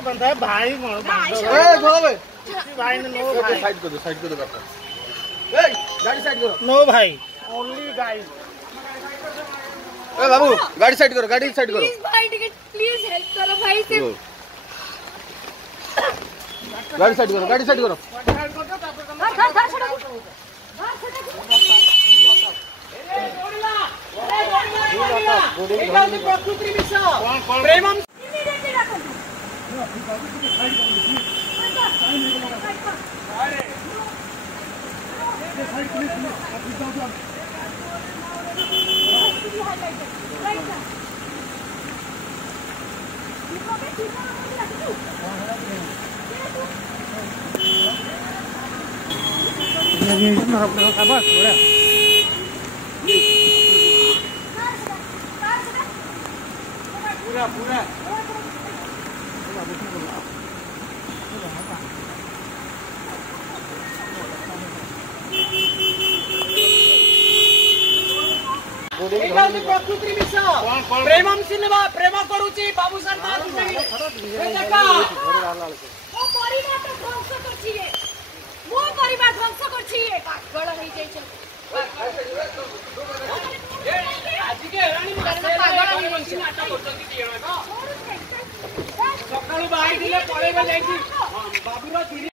से बंधा है भाई कौन भाई ने नो भाई साइड कर दो गाड़ी साइड करो नो भाई ओनली गाइस ए बाबू गाड़ी साइड करो प्लीज भाई टिकट प्लीज हेल्प करो भाई से गाड़ी साइड करो पूरा प्रकृति विष प्रेमम सिनेमा प्रेम करूची बाबू सरकार मो परिवार ध्वंस करछि पागल हो जाय छ आज के रानी पागल हो जाय छ नाटक करछथि सकाळू बाई दिले पळेबा जायछि